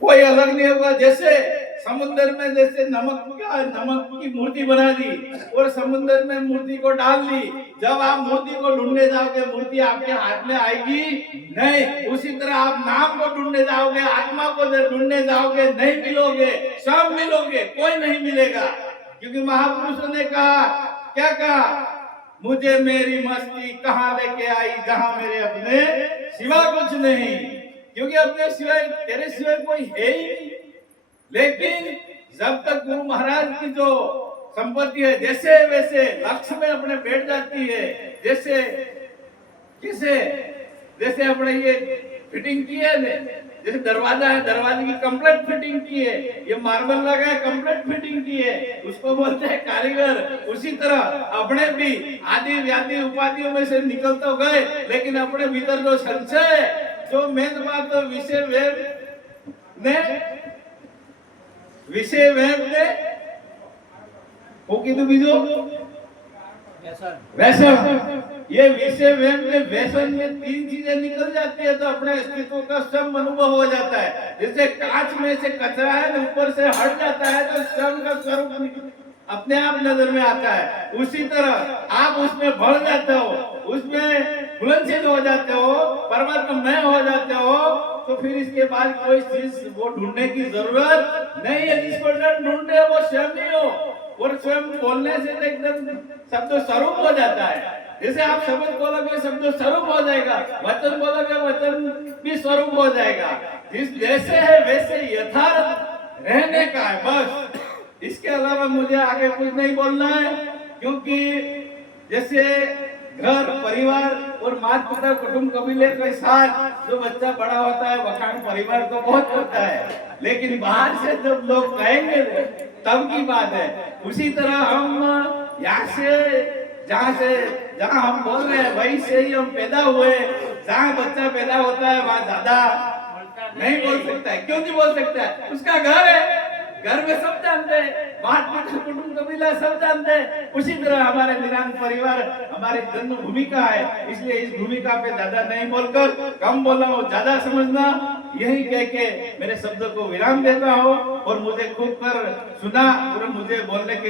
कोई अलग नहीं होगा। जैसे समुद्र में जैसे नमक की मूर्ति बना दी और समुद्र में मूर्ति को डाल दी, जब आप मूर्ति को ढूंढने जाओगे मूर्ति आपके हाथ में आएगी नहीं। उसी तरह आप नाम को ढूंढने जाओगे, आत्मा को ढूंढने जाओगे, नहीं मिलोगे। सब मिलोगे, कोई नहीं मिलेगा। क्योंकि महापुरुषों ने कहा, क्या कहा, मुझे मेरी मस्ती कहाँ लेके आई जहां मेरे अपने सिवा कुछ नहीं। क्योंकि अपने सिवाय, तेरे सिवाय कोई है ही नहीं। लेकिन जब तक गुरु महाराज की जो संपत्ति है जैसे वैसे लक्ष्य में अपने बैठ जाती है, जैसे किसे जैसे अपने ये फिटिंग की है, जैसे दरवाजा है, दरवाजे की कंप्लीट फिटिंग की है, ये मार्बल लगा है, कंप्लीट फिटिंग की है, उसको बोलते हैं कारीगर। उसी तरह अपने भी आदि व्याधि उपाधियों में से निकल तो गए, लेकिन अपने भीतर जो संशय, जो मेन बात तो विषय वेब ने वो कीधु बीजो व्यसन। ये विषय वेब में व्यसन में तीन चीजें निकल जाती है तो अपने अस्तित्व का स्वयं अनुभव हो जाता है। जैसे कांच में से कचरा है ऊपर से हट जाता है तो स्वयं का स्वरूप अपने आप नजर में आता है। उसी तरह आप उसमें भर जाते हो, उसमें घुलनशील हो जाते हो, परमात्मा में हो जाते हो, तो फिर इसके बाद कोई चीज वो ढूंढने की जरूरत नहीं है। जिसको ढूंढे वो स्वयं ही हो, और स्वयं बोलने से तो एकदम शब्द स्वरूप हो जाता है। जैसे आप शब्द बोलोगे शब्द स्वरूप हो जाएगा, वचन बोलोगे वचन भी स्वरूप हो जाएगा। जिस जैसे है वैसे यथार्थ रहने का है बस। इसके अलावा मुझे आगे कुछ नहीं बोलना है। क्योंकि जैसे घर परिवार और माता पिता कुटुंब कबीले के साथ जो बच्चा बड़ा होता है वखाण परिवार तो बहुत होता है, लेकिन बाहर से जब लोग कहेंगे तब की बात है। उसी तरह हम यहाँ से जहाँ हम बोल रहे हैं वहीं से ही हम पैदा हुए। जहाँ बच्चा पैदा होता है वहाँ ज्यादा नहीं बोल सकता है। क्यों नहीं बोल सकता है? उसका घर है, घर में सब जानते हैं, बात कुटुंब कबीला सब जानते हैं। उसी तरह हमारे निरांत परिवार हमारी जन्म भूमिका है, इसलिए इस भूमिका पे ज्यादा नहीं बोलकर कम बोला हो ज्यादा समझना, यही कह के मेरे शब्दों को विराम देता हूँ। और मुझे खूब कर सुना और मुझे बोलने के